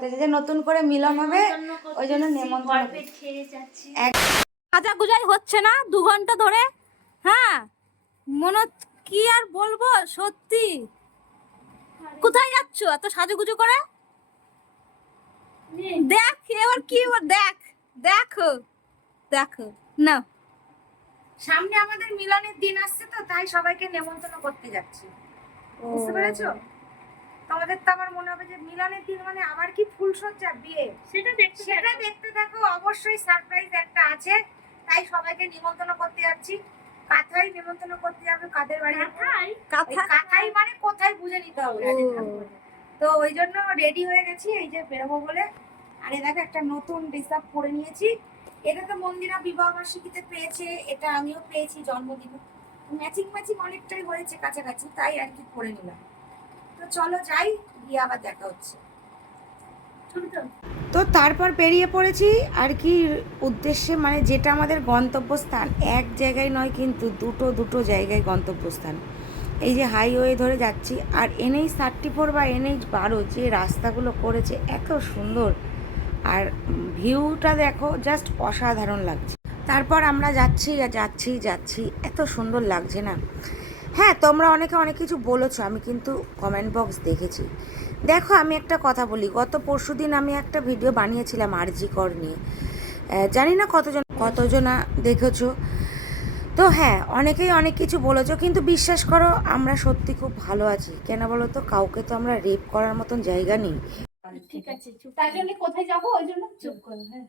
করতেছে যে নতুন করে মিলন হবে ওই জন্য নেমন্তন্ন সাজা গুজাই হচ্ছে না দু ঘণ্টা ধরে? হ্যাঁ মনে কি আর বলব সত্যি। কোথায় যাচ্ছ এত সাজুগুজু করে? দেখ এবার কি দেখ দেখো দেখো না সামনে আমাদের মিলনের দিন আসছে তো তাই সবাইকে নেমন্তন্ন করতে যাচ্ছি। বুঝতে পেরেছ? তোমাদের তো আমার মনে হবে যে মিলনের দিন মানে আবার কি ফুলসজ্জা বিয়ে? সেটা দেখতে সেটা দেখতে দেখো অবশ্যই সারপ্রাইজ একটা আছে। তাই সবাইকে নিমন্ত্রণ করতে যাচ্ছি। কাথাই নিমন্ত্রণ করতে যাবে কাদের বাড়ি? কাথাই? মানে কোথায় বুঝে নিতে হবে তো ওই জন্য রেডি হয়ে গেছি এই যে বেরোবো বলে। আর দেখো একটা নতুন ড্রেস আপ পরে নিয়েছি। এটা তো মন্দিরা বিবাহ বার্ষিকীতে পেয়েছে এটা আমিও পেয়েছি জন্মদিনে। ম্যাচিং ম্যাচিং অনেকটাই হয়েছে কাছাকাছি তাই আর কি পরে নিলাম। তো চলো যাই, গিয়ে আবার দেখা হচ্ছে। তো তারপর বেরিয়ে পড়েছি, আর কি উদ্দেশ্যে মানে যেটা আমাদের গন্তব্যস্থান, এক জায়গায় নয় কিন্তু দুটো দুটো জায়গায় গন্তব্যস্থান। এই যে হাইওয়ে ধরে যাচ্ছি, আর এনএইচ থার্টি ফোর বা এনএইচ বারো যে রাস্তাগুলো করেছে, এত সুন্দর। আর ভিউটা দেখো জাস্ট অসাধারণ লাগছে। তারপর আমরা যাচ্ছি যাচ্ছি যাচ্ছি, এত সুন্দর লাগছে না। হ্যাঁ তোমরা অনেকে অনেক কিছু বলেছ, আমি কিন্তু কমেন্ট বক্স দেখেছি। দেখো, আমি একটা কথা বলি, গত পরশু দিন আমি একটা ভিডিও বানিয়েছিলাম আরজি কর নিয়ে। জানি না কতজন, কতজনা দেখেছ? তো হ্যাঁ অনেকেই অনেক কিছু বলেছ, কিন্তু বিশ্বাস করো, আমরা সত্যি খুব ভালো আছি। কেন বলো তো, কাউকে তো আমরা রেপ করার মতন জায়গা নেই। ঠিক আছে তার জন্য কোথায় যাব? ওই জন্য চুপ করো হ্যাঁ।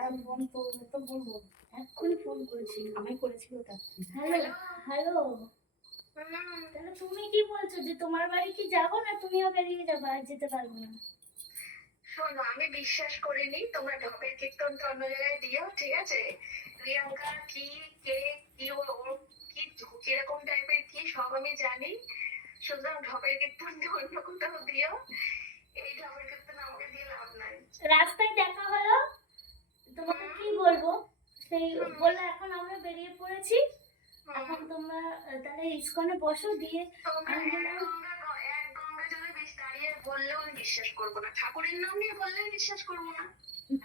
দাঁড়ান ফোন করব তো বলব। এক্ষুনি ফোন করেছি। আমি করেছিল তার হ্যালো হ্যালো তাহলে তুমি কি বলছো যে তোমার বাড়ি কি যাব না তুমিও বেরিয়ে যাব? আর যেতে পারব না। শোনো আমি বিশ্বাস করিনি তোমরা ঢপের কীর্তন তো অন্য জায়গায় দিও ঠিক আছে? প্রিয়াঙ্কা কি কে কি ওর কি কীরকম টাইপের কি সব আমি জানি। সুতরাং ঢপের কীর্তন তো অন্য কোথাও দিও। এই ঢপের কীর্তন আমাকে দিয়ে লাভ নাই। রাস্তায় দেখা হলো? সেই বলে এখন আমরা বেরিয়ে পড়েছি। এখন তোমরা তাহলে ইস্কনে বসো দিয়ে আমি বললাম- গঙ্গা এক গঙ্গা জলে বেশ দাঁড়িয়ে বললেও বিশ্বাস করব না। ঠাকুরের নাম নিয়ে বললেও বিশ্বাস করব না।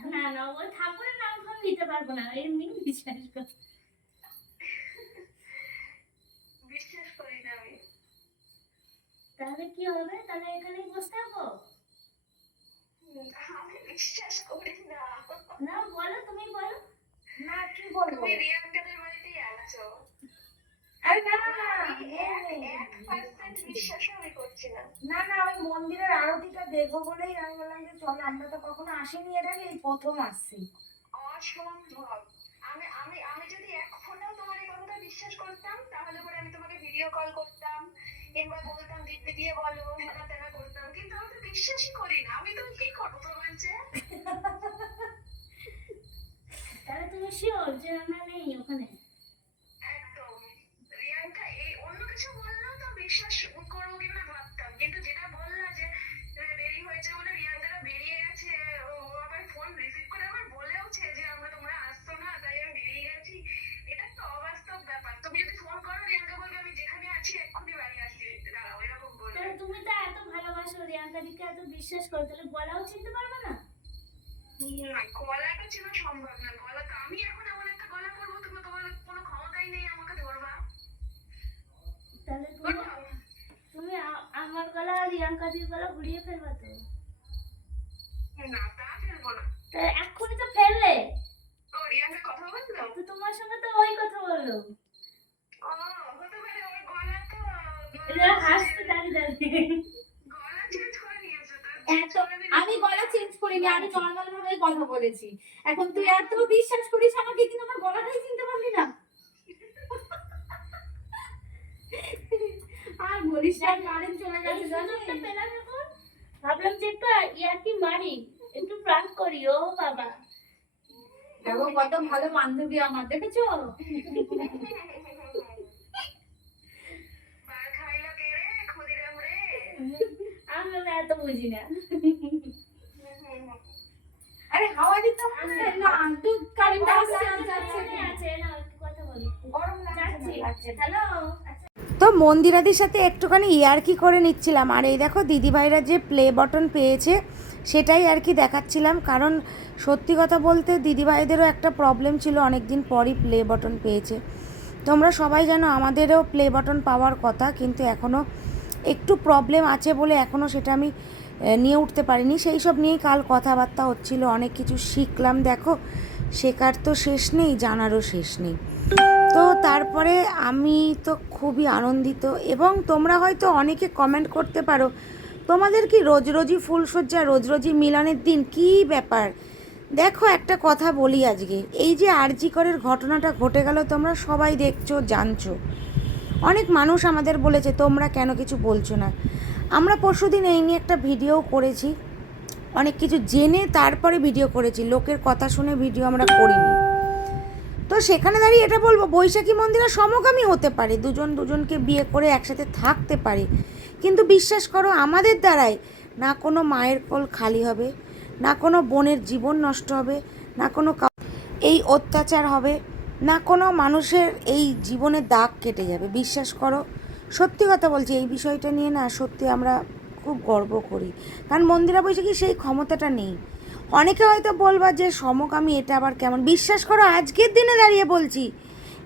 না না ওই ঠাকুরের নাম ফাম নিতে পারব না এমনি বিশ্বাস কর। বিশ্বাস করি না আমি। তাহলে কি হবে? তাহলে এখানেই বসে থাকব আমি বিশ্বাস করি না। না বলো তুমি বলো। না কি বলব? তুমি রিয়াঙ্কাদের বাড়িতেই আছো। আরে না না। না না ওই মন্দিরের আরতিটা দেখব বলেই আমি বললাম যে চলো আমরা তো কখনো আসিনি এর আগে এই প্রথম আসছি। অসম্ভব। আমি আমি আমি যদি ফোনেও তোমার এই কথাটা বিশ্বাস করতাম তাহলে পরে আমি তোমাকে ভিডিও কল করতাম কিংবা বলতাম দিদি দিয়ে বলো হেনা তেনা করতাম কিন্তু আমি তো বিশ্বাসই করি না। আমি তো কি করব তোমার তাহলে তুমি শিওর যে আমরা নেই ওখানে? একদম। রিয়াঙ্কা এই অন্য কিছু বললেও তো বিশ্বাস করব কিনা ভাবতাম। কিন্তু যেটা বললা যে দেরি হয়েছে বলে রিয়াঙ্কারা বেরিয়ে গেছে ও ও আবার ফোন রিসিভ করে আবার বলেওছে যে আমরা তোমরা আসছো না তাই আমি বেরিয়ে গেছি। এটা তো অবাস্তব ব্যাপার। তুমি যদি ফোন করো রিয়াঙ্কা বলবে আমি যেখানে আছি এক্ষুনি বাড়ি আসছি। দাঁড়াও এরকম বলবে। তুমি তো এত ভালোবাসো রিয়াঙ্কাদিকে এত বিশ্বাস করো তাহলে বলাও চিনতে পারবে না? না গলাটা ছিল সম্ভব না গলা তো আমি এখন এমন একটা গলা করব তুমি তোমার কোনো ক্ষমতাই নেই আমাকে ধরবা তাহলে তুমি তুমি আ- গলা আর রিয়াঙ্কাদির গলা ঘুরিয়ে ফেলবা তো। এক্ষুনি তো ফেললে। রিয়াঙ্কা তো তোমার সঙ্গে তো ওই কথা বলল। হাসতে দাঁড়িয়ে আমি গলা চেঞ্জ করিনি আমি নর্মাল ভাবে কথা বলেছি। এখন তুই এত বিশ্বাস করিস আমাকে কিন্তু আমার গলাটাই চিনতে পারলি না। আর বলিস না কারেন্ট চলে গেছে জানিস? পেলাম এখন। ভাবলাম যে একটু ইয়ার্কি মারি একটু প্রাঙ্ক করি ও বাবা। দেখো কত ভালো বান্ধবী আমার দেখেছ? বার খাইলো কে রে? ক্ষুদিরাম রে? আমি না। না কারেন্ট আসছে না একটু কথা বলি। যাচ্ছি। হ্যালো তো মন্দিরাদির সাথে একটুখানি ইয়ার্কি করে নিচ্ছিলাম। আর এই দেখো, দিদিভাইরা যে প্লে বটন পেয়েছে, সেটাই আর কি দেখাচ্ছিলাম। কারণ সত্যি কথা বলতে দিদিভাইদেরও একটা প্রবলেম ছিল অনেক দিন পরই প্লে বটন পেয়েছে। তোমরা সবাই জানো, আমাদেরও প্লে বটন পাওয়ার কথা, কিন্তু এখনও একটু প্রবলেম আছে বলে এখনও সেটা আমি নিয়ে উঠতে পারিনি। সেই সব নিয়েই কাল কথাবার্তা হচ্ছিল, অনেক কিছু শিখলাম। দেখো, শেখার তো শেষ নেই, জানারও শেষ নেই। তো তারপরে আমি তো খুবই আনন্দিত এবং তোমরা হয়তো অনেকে কমেন্ট করতে পারো, তোমাদের কি রোজ রোজই ফুলসজ্জা রোজ রোজই মিলনের দিন কি ব্যাপার? দেখো একটা কথা বলি আজকে, এই যে আরজি করের ঘটনাটা ঘটে গেল তোমরা সবাই দেখছ, জানছো। অনেক মানুষ আমাদের বলেছে, তোমরা কেন কিছু বলছো না? আমরা পরশুদিন এই নিয়ে একটা ভিডিও করেছি, অনেক কিছু জেনে তারপরে ভিডিও করেছি, লোকের কথা শুনে ভিডিও আমরা করিনি। তো সেখানে দাঁড়িয়ে এটা বলব, বৈশাখী মন্দিরে সমকামী হতে পারে, দুজন দুজনকে বিয়ে করে একসাথে থাকতে পারে। কিন্তু বিশ্বাস করো, আমাদের দ্বারাই না কোনো মায়ের কোল খালি হবে, না কোনো বোনের জীবন নষ্ট হবে, না কোনো এই অত্যাচার হবে, না কোনো মানুষের এই জীবনে দাগ কেটে যাবে। বিশ্বাস করো, সত্যি কথা বলছি, এই বিষয়টা নিয়ে না সত্যি আমরা খুব গর্ব করি। কারণ মন্দিরা বৈশাখী সেই ক্ষমতাটা নেই। অনেকে হয়তো বলবা যে সমকামী এটা আবার কেমন? বিশ্বাস করো, আজকের দিনে দাঁড়িয়ে বলছি,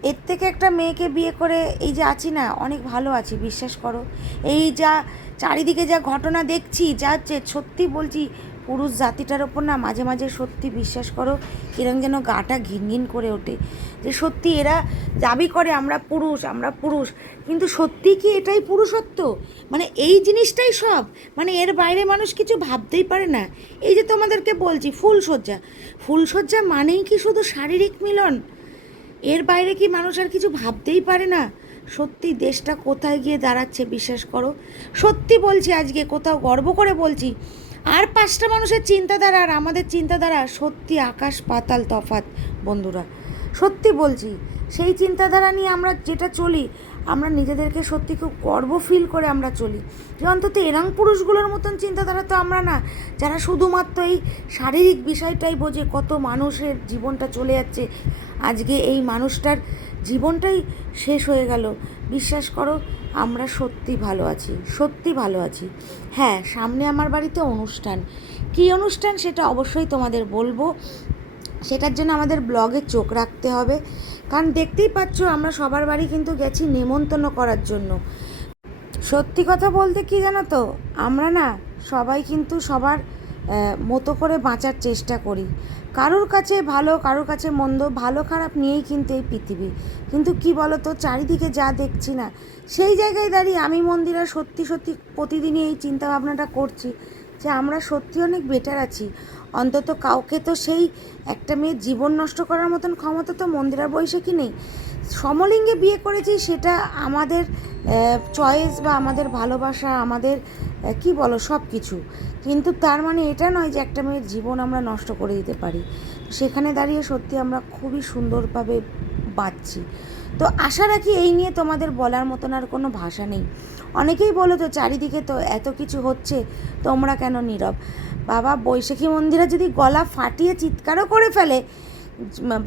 এর থেকে একটা মেয়েকে বিয়ে করে এই যে আছি না, অনেক ভালো আছি, বিশ্বাস করো। এই যা চারিদিকে যা ঘটনা দেখছি, যা হচ্ছে সত্যি বলছি পুরুষ জাতিটার ওপর না মাঝে মাঝে সত্যি বিশ্বাস করো এরকম যেন গাটা ঘিনঘিন করে ওঠে। যে সত্যি এরা দাবি করে আমরা পুরুষ আমরা পুরুষ, কিন্তু সত্যি কি এটাই পুরুষত্ব? মানে এই জিনিসটাই সব। মানে এর বাইরে মানুষ কিছু ভাবতেই পারে না। এই যে তোমাদেরকে বলছি ফুলসজ্জা ফুলসজ্জা মানেই কি শুধু শারীরিক মিলন? এর বাইরে কি মানুষ আর কিছু ভাবতেই পারে না? সত্যি দেশটা কোথায় গিয়ে দাঁড়াচ্ছে বিশ্বাস করো। সত্যি বলছি আজকে, কোথাও গর্ব করে বলছি আর পাঁচটা মানুষের চিন্তাধারা আর আমাদের চিন্তাধারা সত্যি আকাশ, পাতাল তফাত বন্ধুরা। সত্যি বলছি, সেই চিন্তাধারা নিয়ে আমরা যেটা চলি, আমরা নিজেদেরকে সত্যি খুব গর্ব ফিল করে আমরা চলি। যে অন্তত এরাং পুরুষগুলোর মতন চিন্তাধারা তো আমরা না, যারা শুধুমাত্র এই শারীরিক বিষয়টাই বোঝে কত মানুষের জীবনটা চলে যাচ্ছে। আজকে এই মানুষটার জীবনটাই শেষ হয়ে গেল। বিশ্বাস করো আমরা সত্যি ভালো আছি, সত্যি ভালো আছি। হ্যাঁ সামনে আমার বাড়িতে অনুষ্ঠান। কী অনুষ্ঠান সেটা অবশ্যই তোমাদের বলব। সেটার জন্য আমাদের ব্লগে চোখ রাখতে হবে। কারণ দেখতেই পাচ্ছ, আমরা সবার বাড়ি কিন্তু গেছি নেমন্তন্ন করার জন্য। সত্যি কথা বলতে কি জানো তো? আমরা না সবাই কিন্তু সবার মতো করে বাঁচার চেষ্টা করি। কারোর কাছে ভালো, কারোর কাছে মন্দ, ভালো, খারাপ নিয়েই কিন্তু এই পৃথিবী। কিন্তু কি বলো তো চারিদিকে যা দেখছি না, সেই জায়গায় দাঁড়িয়ে আমি মন্দিরা সত্যি সত্যি প্রতিদিনই এই চিন্তা ভাবনাটা করছি যে আমরা সত্যি অনেক বেটার আছি। অন্তত কাউকে তো সেই একটা মেয়ের জীবন নষ্ট করার মতন ক্ষমতা তো মন্দিরা বৈশাখী নেই? সমলিঙ্গে বিয়ে করেছি সেটা আমাদের চয়েস বা আমাদের ভালোবাসা, আমাদের কি বলো সব কিছু কিন্তু তার মানে এটা নয় যে একটা মেয়ের জীবন আমরা নষ্ট করে দিতে পারি। সেখানে দাঁড়িয়ে সত্যি আমরা খুবই সুন্দরভাবে বাঁচছি। তো আশা রাখি এই নিয়ে তোমাদের বলার মতন আর কোনো ভাষা নেই। অনেকেই বলো তো, চারিদিকে তো এত কিছু হচ্ছে, তোমরা কেন নীরব? বাবা, বৈশাখী মন্দিরে যদি গলা ফাটিয়ে চিৎকারও করে ফেলে,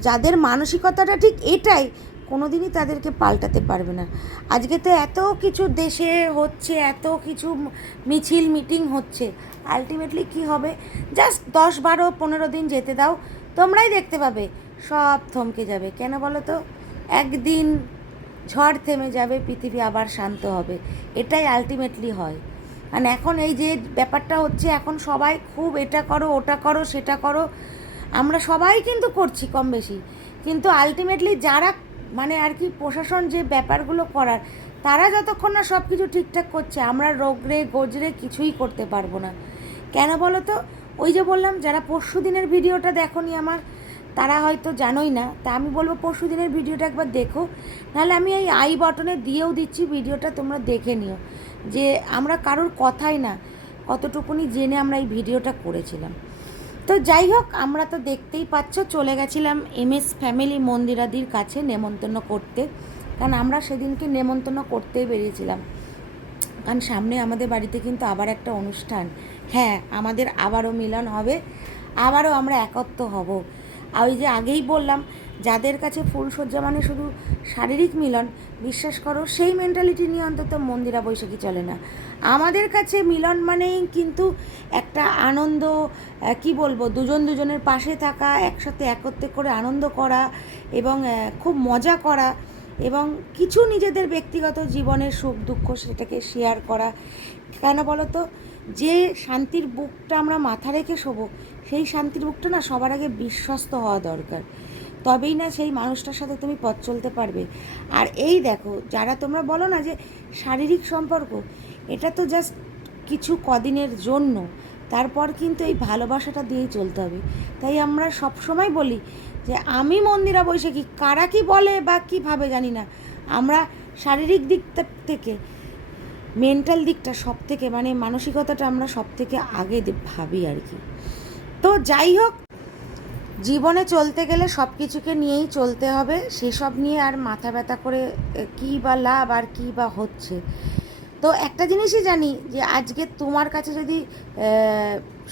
যাদের মানসিকতাটা ঠিক এটাই কোনোদিনই তাদেরকে পাল্টাতে পারবে না। আজকে তো এত কিছু দেশে হচ্ছে, এত কিছু মিছিল, মিটিং হচ্ছে। আলটিমেটলি কি হবে? জাস্ট দশ, বারো, পনেরো দিন যেতে দাও, তোমরাই দেখতে পাবে। সব থমকে যাবে। কেন বলো তো? একদিন ঝড় থেমে যাবে, পৃথিবী আবার শান্ত হবে। এটাই আলটিমেটলি হয়। মানে এখন এই যে ব্যাপারটা হচ্ছে, এখন সবাই খুব এটা করো, ওটা করো, সেটা করো। আমরা সবাই কিন্তু করছি কম বেশি। কিন্তু আলটিমেটলি যারা মানে আর কি প্রশাসন যে ব্যাপারগুলো করার, তারা যতক্ষণ না সব কিছু ঠিকঠাক করছে, আমরা রোগরে, গজরে কিছুই করতে পারব না। কেন বলো তো ওই যে বললাম, যারা পরশু দিনের ভিডিওটা দেখোনি আমার, তারা হয়তো জানোই না। তা আমি বলব পরশু দিনের ভিডিওটা একবার দেখো। নাহলে আমি এই আই বটনে দিয়েও দিচ্ছি ভিডিওটা, তোমরা দেখে নিও। যে আমরা কারোর কথাই না, কতটুকুনি জেনে আমরা এই ভিডিওটা করেছিলাম। তো যাই হোক, আমরা তো দেখতেই পাচ্ছ, চলে গেছিলাম এম এস ফ্যামিলি মন্দিরাদির কাছে নেমন্তন্ন করতে। কারণ আমরা সেদিনকে নেমন্তন্ন করতেই বেরিয়েছিলাম। কারণ সামনে আমাদের বাড়িতে কিন্তু আবার একটা অনুষ্ঠান। হ্যাঁ আমাদের আবারও মিলন হবে। আবারও আমরা একত্র হব। আর ওই যে আগেই বললাম যাদের কাছে ফুলসজ্জা মানে শুধু শারীরিক মিলন, বিশ্বাস করো, সেই মেন্টালিটি নিয়ে অন্তত মন্দিরা বৈশাখী চলে না। আমাদের কাছে মিলন মানেই কিন্তু একটা আনন্দ কি বলব, দুজন দুজনের পাশে থাকা, একসাথে একত্রে করে আনন্দ করা এবং খুব মজা করা এবং কিছু নিজেদের ব্যক্তিগত জীবনের সুখ দুঃখ সেটাকে শেয়ার করা। কেন বলো তো? যে শান্তির বুকটা আমরা মাথা রেখে শোবো, সেই শান্তির বুকটা না সবার আগে বিশ্বস্ত হওয়া দরকার। তবেই না সেই মানুষটার সাথে তুমি পথ চলতে পারবে। আর এই দেখো, যারা তোমরা বলো না যে শারীরিক সম্পর্ক, এটা তো জাস্ট কিছু কদিনের জন্য। তারপর কিন্তু এই ভালোবাসাটা দিয়েই চলতে হবে। তাই আমরা সব সময় বলি যে আমি মন্দিরা বৈশাখী কারা কি বলে বা কী ভাবে জানি না। আমরা শারীরিক দিকটা থেকে মেন্টাল দিকটা সব থেকে মানে মানসিকতাটা আমরা সব থেকে আগে ভাবি আর কি। তো যাই হোক জীবনে চলতে গেলে সব কিছুকে নিয়েই চলতে হবে, সেসব নিয়ে আর মাথা ব্যথা করে কী বা লাভ আর কী বা হচ্ছে। তো একটা জিনিসই জানি যে আজকে তোমার কাছে যদি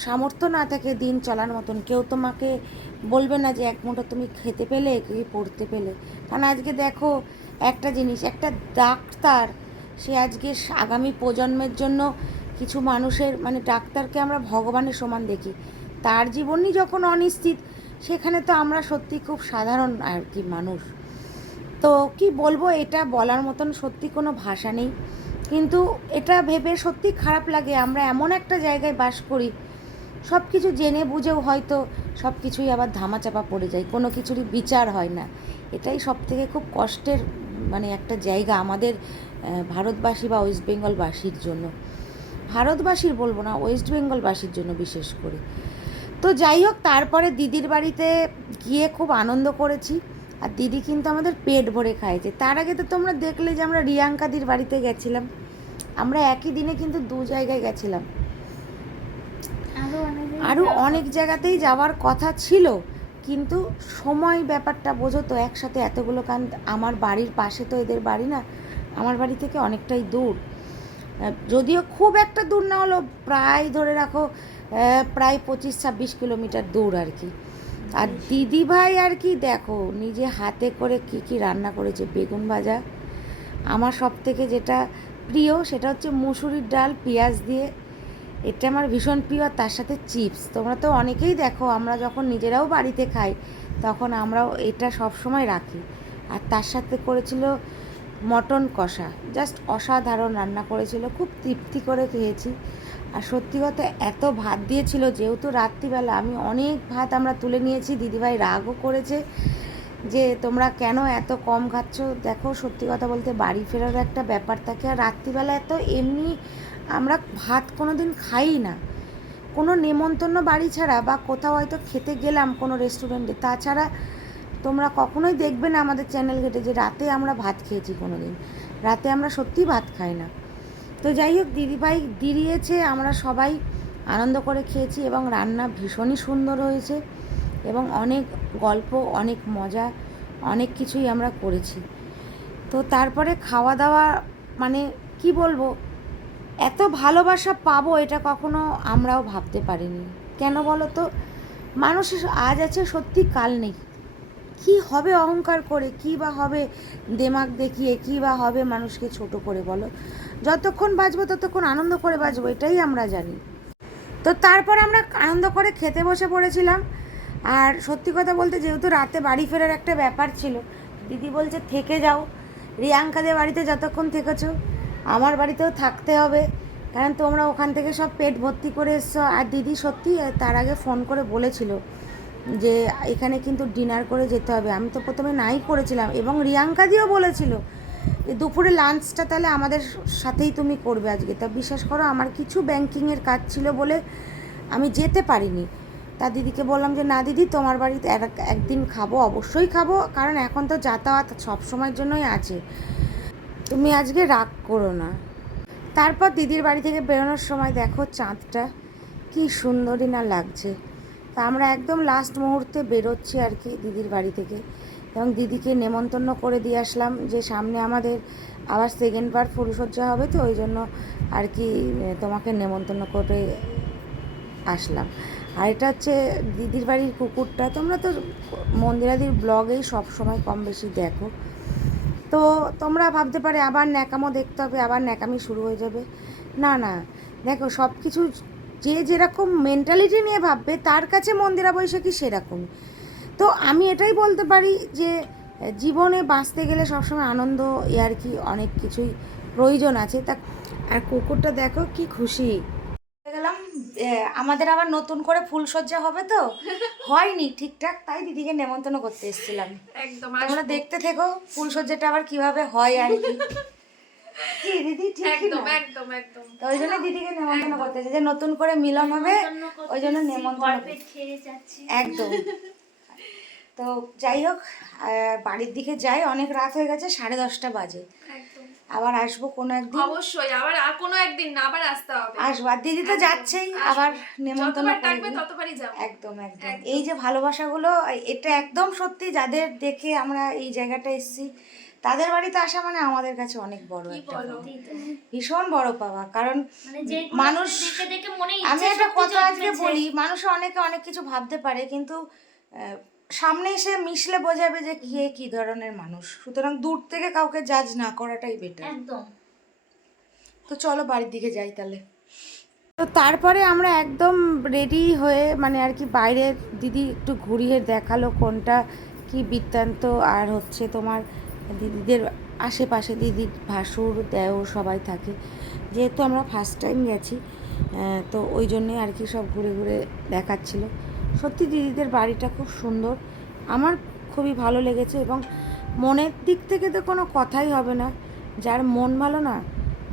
সামর্থ্য না থাকে দিন চলার মতন, কেউ তোমাকে বলবে না যে এক মুঠো তুমি খেতে পেলে, কি পড়তে পেলে। কারণ আজকে দেখো একটা জিনিস, একটা ডাক্তার, সে আজকে আগামী প্রজন্মের জন্য কিছু মানুষের মানে ডাক্তারকে আমরা ভগবানের সমান দেখি। তার জীবনই যখন অনিশ্চিত সেখানে তো আমরা সত্যি খুব সাধারণ আর কি মানুষ। তো কি বলব, এটা বলার মতন সত্যি কোনো ভাষা নেই। কিন্তু এটা ভেবে সত্যি খারাপ লাগে, আমরা এমন একটা জায়গায় বাস করি সব কিছু জেনে বুঝেও হয়তো সব কিছুই আবার ধামাচাপা পড়ে যায়, কোনো কিছুরই বিচার হয় না। এটাই সব থেকে খুব কষ্টের মানে একটা জায়গা আমাদের ভারতবাসী বা ওয়েস্ট বেঙ্গলবাসীর জন্য। ভারতবাসীর বলব না, ওয়েস্ট বেঙ্গলবাসীর জন্য বিশেষ করে। তো যাই হোক তারপরে দিদির বাড়িতে গিয়ে খুব আনন্দ করেছি। আর দিদি কিন্তু আমাদের পেট ভরে খাইয়েছে। তার আগে তো তোমরা দেখলে যে আমরা রিয়াঙ্কাদির বাড়িতে গেছিলাম। আমরা একই দিনে কিন্তু দু জায়গায় গেছিলাম। আরও অনেক জায়গাতেই যাওয়ার কথা ছিল কিন্তু সময় ব্যাপারটা বোঝো তো একসাথে এতগুলো কান আমার বাড়ির পাশে তো এদের বাড়ি না আমার বাড়ি থেকে অনেকটাই দূর। যদিও খুব একটা দূর না হলো প্রায় ধরে রাখো প্রায় পঁচিশ ছাব্বিশ কিলোমিটার দূর আর কি। আর দিদি ভাই আর কি, দেখো, নিজে হাতে করে কি কি রান্না করেছে, বেগুন ভাজা। আমার সব থেকে যেটা প্রিয় সেটা হচ্ছে মুসুরির ডাল, পেঁয়াজ দিয়ে। এটা আমার ভীষণ প্রিয়, আর তার সাথে চিপস। তোমরা তো অনেকেই দেখো, আমরা যখন নিজেরাও বাড়িতে খাই, তখন আমরাও এটা সব সময় রাখি। আর তার সাথে করেছিল মটন কষা। জাস্ট অসাধারণ রান্না করেছিল, খুব তৃপ্তি করে খেয়েছি। আর সত্যি কথা, এত ভাত দিয়েছিল, যেহেতু রাত্রিবেলা আমি অনেক ভাত আমরা তুলে নিয়েছি, দিদিভাই রাগও করেছে যে তোমরা কেন এত কম খাচ্ছ? দেখো, সত্যি কথা বলতে বাড়ি ফেরার একটা ব্যাপার থাকে, আর রাত্রিবেলা এত এমনি আমরা ভাত কোনো দিন খাই না। কোনো নেমন্তন্ন বাড়ি ছাড়া বা কোথাও হয়তো খেতে গেলাম কোনো রেস্টুরেন্টে, তাছাড়া তোমরা কখনোই দেখবে না আমাদের চ্যানেল ঘেটে যে রাতে আমরা ভাত খেয়েছি কোনো দিন রাতে আমরা সত্যিই ভাত খাই না। তো যাই হোক, দিদিভাই দিরিয়েছে আমরা সবাই আনন্দ করে খেয়েছি এবং রান্না ভীষণই সুন্দর হয়েছে এবং অনেক গল্প, অনেক মজা, অনেক কিছুই আমরা করেছি। তো তারপরে খাওয়া দাওয়া মানে কি বলব, এত ভালোবাসা পাবো এটা কখনো আমরাও ভাবতে পারিনি। কেন বলো তো মানুষ আজ আছে, সত্যি কাল নেই। কি হবে অহংকার করে? কি বা হবে দেমাগ দেখিয়ে? কি বা হবে মানুষকে ছোট করে বলো? যতক্ষণ বাঁচবো ততক্ষণ আনন্দ করে বাঁচবো, এটাই আমরা জানি। তো তারপর আমরা আনন্দ করে খেতে বসে পড়েছিলাম। আর সত্যি কথা বলতে যেহেতু রাতে বাড়ি ফেরার একটা ব্যাপার ছিল, দিদি বলছে, থেকে যাও। রিয়াঙ্কাদের বাড়িতে যতক্ষণ থেকেছো, আমার বাড়িতেও থাকতে হবে। কারণ তোমরা ওখান থেকে সব পেট ভর্তি করে এসছো। আর দিদি সত্যি তার আগে ফোন করে বলেছিল যে এখানে কিন্তু ডিনার করে যেতে হবে। আমি তো প্রথমে নাই করেছিলাম এবং রিয়াঙ্কা দিও বলেছিল যে, দুপুরে লাঞ্চটা তাহলে আমাদের সাথেই তুমি করবে আজকে। তা বিশ্বাস করো, আমার কিছু ব্যাংকিংয়ের কাজ ছিল বলে আমি যেতে পারিনি। তা দিদিকে বললাম যে, না দিদি, তোমার বাড়িতে এক- একদিন খাব, অবশ্যই খাব। কারণ এখন তো যাতায়াত সব সময়ের জন্যই আছে। তুমি আজকে রাগ করো না। তারপর দিদির বাড়ি থেকে বেরোনোর সময় দেখো চাঁদটা কি সুন্দরই না লাগছে। তা আমরা একদম লাস্ট মুহূর্তে বেরোচ্ছি আর কি দিদির বাড়ি থেকে। এবং দিদিকে নেমন্তন্ন করে দিয়ে আসলাম যে সামনে আমাদের আবার সেকেন্ড বার ফুলসজ্জা হবে তো, ওই জন্য আর কি তোমাকে নেমন্তন্ন করে আসলাম। আর এটা হচ্ছে দিদির বাড়ির কুকুরটা, তোমরা তো মন্দিরাদির ব্লগেই সব সময় কম বেশি দেখো। তো তোমরা ভাবতে পারে আবার ন্যাকামো দেখতে হবে, আবার ন্যাকামি শুরু হয়ে যাবে। না না, দেখো সব কিছু যে যেরকম মেন্টালিটি নিয়ে ভাববে তার কাছে মন্দিরা বৈশাখী সেরকম। তো আমি এটাই বলতে পারি যে জীবনে বাঁচতে গেলে সবসময় আনন্দ আর কি অনেক কিছুই প্রয়োজন আছে। তা আর কুকুরটা দেখো কি খুশি। গেলাম আমাদের আবার নতুন করে ফুলসজ্জা হবে তো? হয়নি ঠিকঠাক তাই দিদিকে নেমন্তন্ন করতে এসেছিলাম। একদম তোমরা দেখতে থেকো ফুলসজ্জাটা আবার কীভাবে হয় আর কি। একদম একদম একদম। ওই জন্য দিদিকে নেমন্তন্ন করতে যে নতুন করে মিলন হবে ওই জন্য নেমন্তন্ন ভরপেট খেয়ে যাচ্ছি। একদম। তো যাই হোক বাড়ির দিকে যাই অনেক রাত হয়ে গেছে সাড়ে দশটা বাজে। আবার আসব কোনো একদিন। অবশ্যই আবার আর কোনো একদিন না আবার আসতে হবে। আসব আর দিদি তো যাচ্ছেই আবার নেমন্তন্ন। ততবারই যাব। একদম। একদম। এই যে ভালোবাসাগুলো এটা একদম সত্যি যাদের দেখে আমরা এই জায়গাটা এসেছি তাদের বাড়িতে আসা মানে আমাদের কাছে অনেক বড় একটা। ভীষণ বড় পাওয়া কারণ মানে মানুষ মনে আমি একটা কথা আজকে বলি মানুষ অনেকে অনেক কিছু ভাবতে পারে কিন্তু সামনে এসে মিশলে বোঝাবে যে কে কি ধরনের মানুষ। সুতরাং দূর থেকে কাউকে জাজ না করাটাই বেটার একদম। তো চলো বাড়ির দিকে যাই তাহলে। তো তারপরে আমরা একদম রেডি হয়ে মানে আর কি বাইরে দিদি একটু ঘুরিয়ে দেখাল কোনটা কি বৃত্তান্ত আর হচ্ছে তোমার দিদিদের আশেপাশে দিদির ভাসুর, দেও সবাই থাকে। যেহেতু আমরা ফার্স্ট টাইম গেছি তো ওই জন্যে আর কি সব ঘুরে ঘুরে দেখাচ্ছিল। সত্যি দিদিদের বাড়িটা খুব সুন্দর। আমার খুবই ভালো লেগেছে এবং মনের দিক থেকে তো কোনো কথাই হবে না। যার মন ভালো না,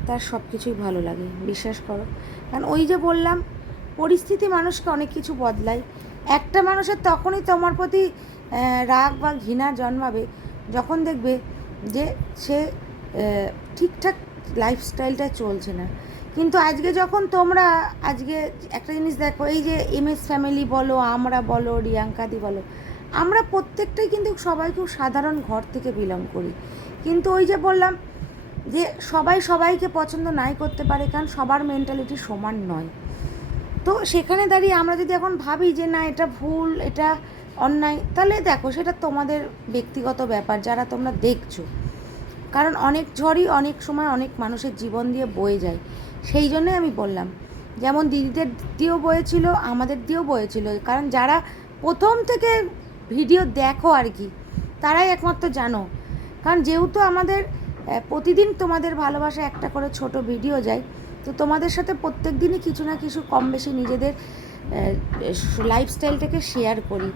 তার সব কিছুই ভালো লাগে, বিশ্বাস করো। কারণ ওই যে বললাম, পরিস্থিতি মানুষকে অনেক কিছু বদলায়। একটা মানুষের তখনই তোমার প্রতি রাগ বা ঘৃণা জন্মাবে, যখন দেখবে যে সে ঠিকঠাক লাইফস্টাইলটা চলছে না। কিন্তু আজকে যখন তোমরা, আজকে একটা জিনিস দেখো, এই যে এম এস ফ্যামিলি বলো, আমরা বলো রিয়াঙ্কাদি বলো, আমরা প্রত্যেকটাই কিন্তু সবাই খুব সাধারণ ঘর থেকে বিলং করি। কিন্তু ওই যে বললাম যে সবাই সবাইকে পছন্দ নাই করতে পারে, কারণ সবার মেন্টালিটি সমান নয়। তো সেখানে দাঁড়িয়ে আমরা যদি এখন ভাবি যে না, এটা ভুল, এটা অন্যায়, তাহলে দেখো সেটা তোমাদের ব্যক্তিগত ব্যাপার, যারা তোমরা দেখছ। কারণ অনেক ঝড়ই অনেক সময় অনেক মানুষের জীবন দিয়ে বয়ে যায়। সেই জন্যই আমি বললাম, যেমন দিদিদের দিয়েও বয়েছিল আমাদের দিয়েও বয়েছিল কারণ যারা প্রথম থেকে ভিডিও দেখো আর কি, তারাই একমাত্র জানো। কারণ যেহেতু আমাদের প্রতিদিন তোমাদের ভালোবাসা একটা করে ছোট ভিডিও যায়, তো তোমাদের সাথে প্রত্যেক দিনই কিছু না কিছু কম বেশি নিজেদের লাইফস্টাইলটাকে শেয়ার করি।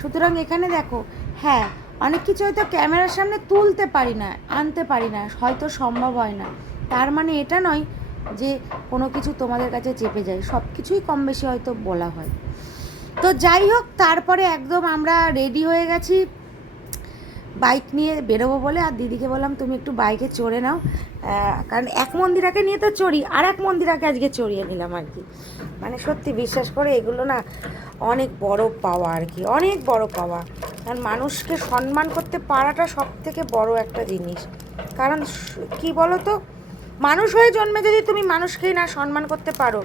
সুতরাং এখানে দেখো হ্যাঁ অনেক কিছু হয়তো ক্যামেরার সামনে তুলতে পারি না, আনতে পারি না, হয়তো সম্ভব হয় না। তার মানে এটা নয় যে কোনো কিছু তোমাদের কাছে চেপে যায় সব কিছুই কম বেশি হয়তো বলা হয়। তো যাই হোক, তারপরে একদম আমরা রেডি হয়ে গেছি। বাইক নিয়ে বেরোবো বলে, আর দিদিকে বললাম, তুমি একটু বাইকে চড়ে নাও। কারণ এক মন্দিরাকে নিয়ে তো চড়ি, আর এক মন্দিরাকে আজকে চড়িয়ে নিলাম আর কি। মানে সত্যি বিশ্বাস করে, এগুলো না অনেক বড় পাওয়া আর কি, অনেক বড় পাওয়া। কারণ মানুষকে সম্মান করতে পারাটা সব থেকে বড় একটা জিনিস। কারণ কি বলো তো মানুষ হয়ে জন্মে যদি তুমি মানুষকেই না সম্মান করতে পারো,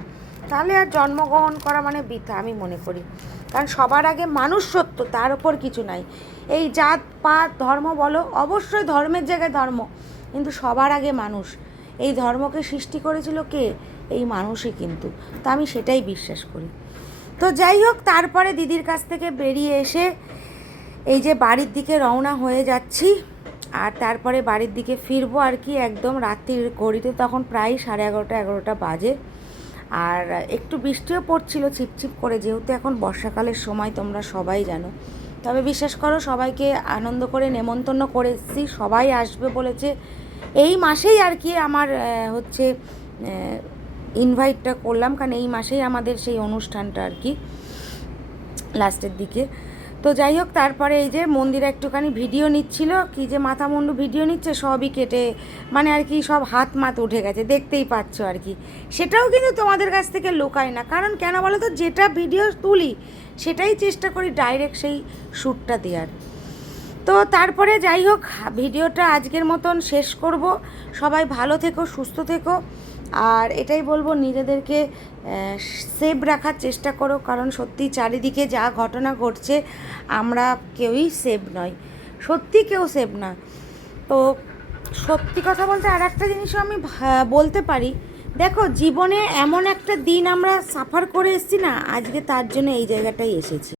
তাহলে আর জন্মগ্রহণ করা মানে বৃথা, আমি মনে করি। কারণ সবার আগে মানুষ সত্য, তার উপর কিছু নাই। এই জাত, পাত, ধর্ম বলো, অবশ্যই ধর্মের জায়গায় ধর্ম। কিন্তু সবার আগে মানুষ। এই ধর্মকে সৃষ্টি করেছিল কে? এই মানুষই কিন্তু। তা আমি সেটাই বিশ্বাস করি। তো যাই হোক, তারপরে দিদির কাছ থেকে বেরিয়ে এসে এই যে বাড়ির দিকে রওনা হয়ে যাচ্ছি। আর তারপরে বাড়ির দিকে ফিরবো আর কি একদম রাত্রির ঘড়িতে তখন প্রায় সাড়ে এগারোটা এগারোটা বাজে। আর একটু বৃষ্টিও পড়ছিল, ছিপছিপ করে। যেহেতু এখন বর্ষাকালের সময়, তোমরা সবাই জানো। তবে বিশ্বাস করো, সবাইকে আনন্দ করে নেমন্তন্ন করে এসেছি সবাই আসবে বলেছে। এই মাসেই আর কি আমার হচ্ছে ইনভাইটটা করলাম, কারণ এই মাসেই আমাদের সেই অনুষ্ঠানটা আর কি, লাস্টের দিকে। তো যাই হোক, তারপরে এই যে মন্দিরে একটুখানি ভিডিও নিচ্ছিল, কি যে মাথা মুন্ডু ভিডিও নিচ্ছে, সবই কেটে মানে আর কি সব হাত মাত উঠে গেছে, দেখতেই পাচ্ছ আর কি। সেটাও কিন্তু তোমাদের কাছ থেকে লোকায় না, কারণ কেন বলো তো যেটা ভিডিও তুলি সেটাই চেষ্টা করি ডাইরেক্ট সেই শ্যুটটা দেওয়ার তো তারপরে যাই হোক, ভিডিওটা আজকের মতন শেষ করব। সবাই ভালো থেকো, সুস্থ থেকো। আর এটাই বলব, নিজেদেরকে সেভ রাখার চেষ্টা করো। কারণ সত্যি চারিদিকে যা ঘটনা ঘটছে, আমরা কেউই সেভ নয়। সত্যি কেউ সেভ না। তো সত্যি কথা বলতে আর একটা জিনিসও আমি বলতে পারি। দেখো, জীবনে এমন একটা দিন আমরা সাফার করে এসেছি না, আজকে তার জন্য এই জায়গাটাই এসেছি।